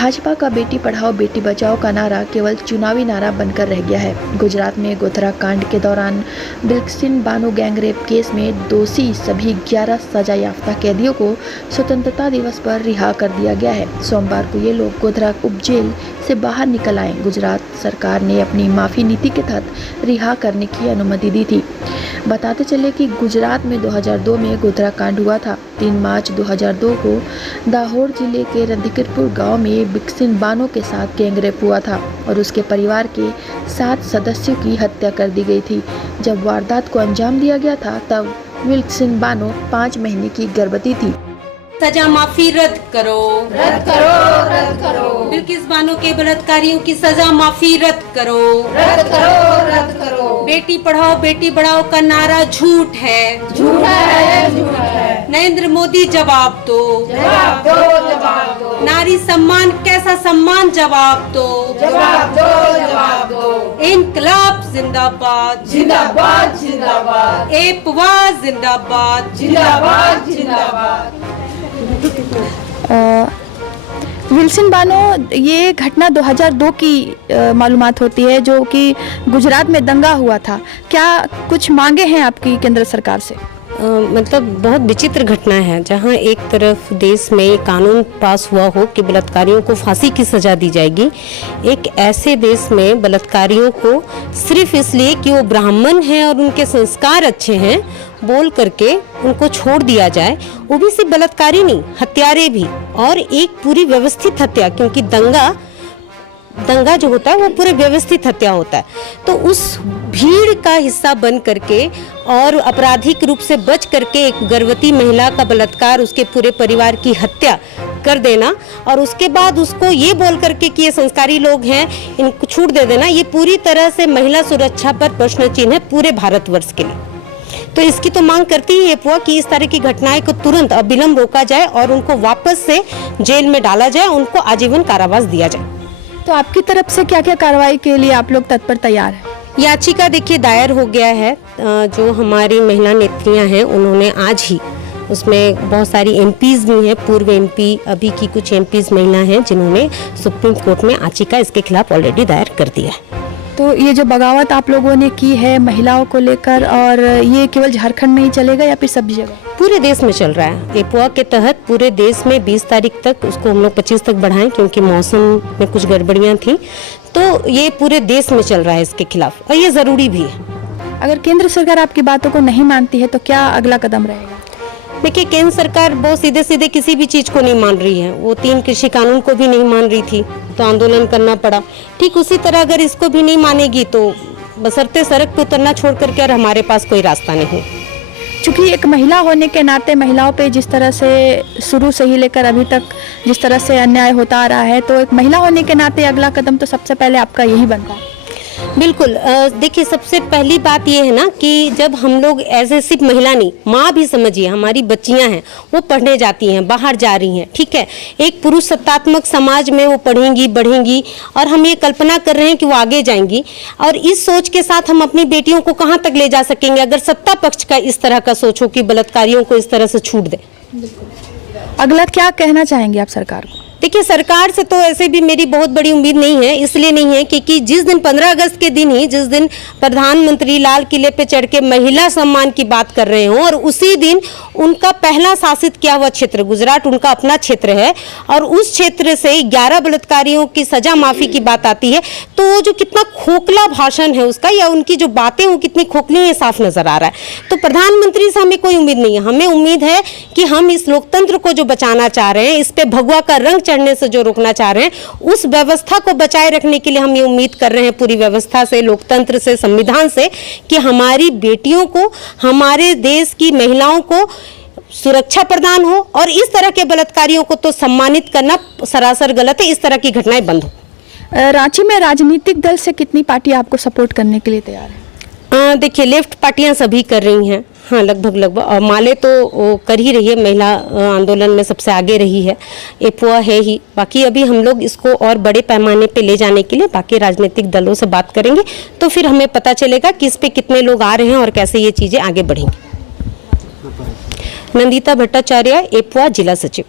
भाजपा का बेटी पढ़ाओ बेटी बचाओ का नारा केवल चुनावी नारा बनकर रह गया है। गुजरात में गोधरा कांड के दौरान बिल्किसन बानो गैंगरेप केस में दोषी सभी 11 सजा याफ्ता कैदियों को स्वतंत्रता दिवस पर रिहा कर दिया गया है। सोमवार को ये लोग गोधरा उपजेल से बाहर निकल आए। गुजरात सरकार ने अपनी माफी नीति के तहत रिहा करने की अनुमति दी थी। बताते चले कि गुजरात में 2002 में गोधरा कांड हुआ था। 3 मार्च 2002 को दाहोद जिले के रंधिकपुर गांव में बिल्किसन बानो के साथ गैंगरेप हुआ था और उसके परिवार के 7 सदस्यों की हत्या कर दी गई थी। जब वारदात को अंजाम दिया गया था तब बिल्किसन बानो 5 महीने की गर्भवती थी। सजा माफी रद्द करो, रद्द करो, रद्द करो। बिल्किस बानो के बलात्कारियों की सजा माफी रद्द करो, रद्द करो, रद्द करो। बेटी पढ़ाओ बेटी बढ़ाओ का नारा झूठ है, झूठ है, झूठ है। नरेंद्र मोदी जवाब दो, जवाब दो, जवाब दो। नारी सम्मान कैसा सम्मान जवाब दो, जवाब दो, जवाब दो। इनकलाब जिंदाबाद, जिंदाबाद, जिंदाबाद। एपवा जिंदाबाद, जिंदाबाद, जिंदाबाद। बिल्किसन बानो ये घटना 2002 की मालूमात होती है जो कि गुजरात में दंगा हुआ था। क्या कुछ मांगे हैं आपकी केंद्र सरकार से? मतलब बहुत विचित्र घटना है जहां एक तरफ देश में कानून पास हुआ हो कि बलात्कारियों को फांसी की सजा दी जाएगी, एक ऐसे देश में बलात्कारियों को सिर्फ इसलिए कि वो ब्राह्मण हैं और उनके संस्कार अच्छे हैं बोल करके उनको छोड़ दिया जाए। वो भी सिर्फ बलात्कारी नहीं, हत्यारे भी, और एक पूरी व्यवस्थित हत्या, क्योंकि दंगा जो होता है वो पूरे व्यवस्थित हत्या होता है। तो उस भीड़ का हिस्सा बन करके और आपराधिक रूप से बच करके एक गर्भवती महिला का बलात्कार, उसके पूरे परिवार की हत्या कर देना और उसके बाद उसको ये बोल करके कि ये संस्कारी लोग हैं इनको छूट दे देना, ये पूरी तरह से महिला सुरक्षा पर प्रश्न चिन्ह है पूरे भारतवर्ष के लिए। तो इसकी तो मांग करती ही एपवा कि इस तरह की घटनाएं को तुरंत अविलंब रोका जाए और उनको वापस से जेल में डाला जाए, उनको आजीवन कारावास दिया जाए। तो आपकी तरफ से क्या क्या कार्रवाई के लिए आप लोग तत्पर तैयार हैं? याचिका देखिए दायर हो गया है। जो हमारी महिला नेत्रियां हैं उन्होंने आज ही, उसमें बहुत सारी एमपीज भी हैं, पूर्व एमपी, अभी की कुछ एमपीज महिला हैं जिन्होंने सुप्रीम कोर्ट में याचिका इसके खिलाफ ऑलरेडी दायर कर दिया है। तो ये जो बगावत आप लोगों ने की है महिलाओं को लेकर, और ये केवल झारखंड में ही चलेगा या फिर सभी जगह? पूरे देश में चल रहा है। एपवा के तहत पूरे देश में 20 तारीख तक, उसको हम लोग 25 तक बढ़ाएं क्योंकि मौसम में कुछ गड़बड़ियां थी, तो ये पूरे देश में चल रहा है इसके खिलाफ और ये जरूरी भी है। अगर केंद्र सरकार आपकी बातों को नहीं मानती है तो क्या अगला कदम रहेगा? देखिए, केंद्र सरकार बहुत सीधे सीधे किसी भी चीज को नहीं मान रही है। वो 3 कृषि कानून को भी नहीं मान रही थी तो आंदोलन करना पड़ा। ठीक उसी तरह अगर इसको भी नहीं मानेगी तो बशर्ते सड़क पे उतरना छोड़ करके और हमारे पास कोई रास्ता नहीं। चूंकि एक महिला होने के नाते महिलाओं पे जिस तरह से शुरू से ही लेकर अभी तक जिस तरह से अन्याय होता आ रहा है, तो एक महिला होने के नाते अगला कदम तो सबसे पहले आपका यही बनता है। बिल्कुल। देखिए, सबसे पहली बात ये है ना कि जब हम लोग ऐसे सिर्फ महिला नहीं, माँ भी समझिए, हमारी बच्चियां हैं वो पढ़ने जाती हैं, बाहर जा रही हैं, ठीक है, एक पुरुष सत्तात्मक समाज में वो पढ़ेंगी बढ़ेंगी और हम ये कल्पना कर रहे हैं कि वो आगे जाएंगी। और इस सोच के साथ हम अपनी बेटियों को कहाँ तक ले जा सकेंगे अगर सत्ता पक्ष का इस तरह का सोच हो कि बलात्कारियों को इस तरह से छूट दे। अगला क्या कहना चाहेंगे आप सरकार को? देखिए, सरकार से तो ऐसे भी मेरी बहुत बड़ी उम्मीद नहीं है, इसलिए नहीं है क्योंकि जिस दिन 15 अगस्त के दिन ही, जिस दिन प्रधानमंत्री लाल किले पे चढ़ के महिला सम्मान की बात कर रहे हों और उसी दिन उनका पहला शासित किया हुआ क्षेत्र गुजरात उनका अपना क्षेत्र है और उस क्षेत्र से 11 बलात्कारियों की सजा माफी की बात आती है, तो वो जो कितना खोखला भाषण है उसका या उनकी जो बातें वो कितनी खोखली है साफ नजर आ रहा है। तो प्रधानमंत्री से हमें कोई उम्मीद नहीं है। हमें उम्मीद है कि हम इस लोकतंत्र को जो बचाना चाह रहे हैं, इस पे भगवा का रंग चढ़ने से जो रोकना चाह रहे हैं, उस व्यवस्था को बचाए रखने के लिए हम ये उम्मीद कर रहे हैं पूरी व्यवस्था से, लोकतंत्र से, संविधान से, कि हमारी बेटियों को, हमारे देश की महिलाओं को सुरक्षा प्रदान हो और इस तरह के बलात्कारियों को तो सम्मानित करना सरासर गलत है। इस तरह की घटनाएं बंद हो। रांची में राजनीतिक दल से कितनी पार्टी आपको सपोर्ट करने के लिए तैयार है? देखिए, लेफ्ट पार्टियां सभी कर रही हैं, हाँ, लगभग और माले तो वो कर ही रही है, महिला आंदोलन में सबसे आगे रही है, एपवा है ही। बाकी अभी हम लोग इसको और बड़े पैमाने पे ले जाने के लिए बाकी राजनीतिक दलों से बात करेंगे, तो फिर हमें पता चलेगा कि इस पे कितने लोग आ रहे हैं और कैसे ये चीज़ें आगे बढ़ेंगी। नंदिता भट्टाचार्य, एपवा जिला सचिव।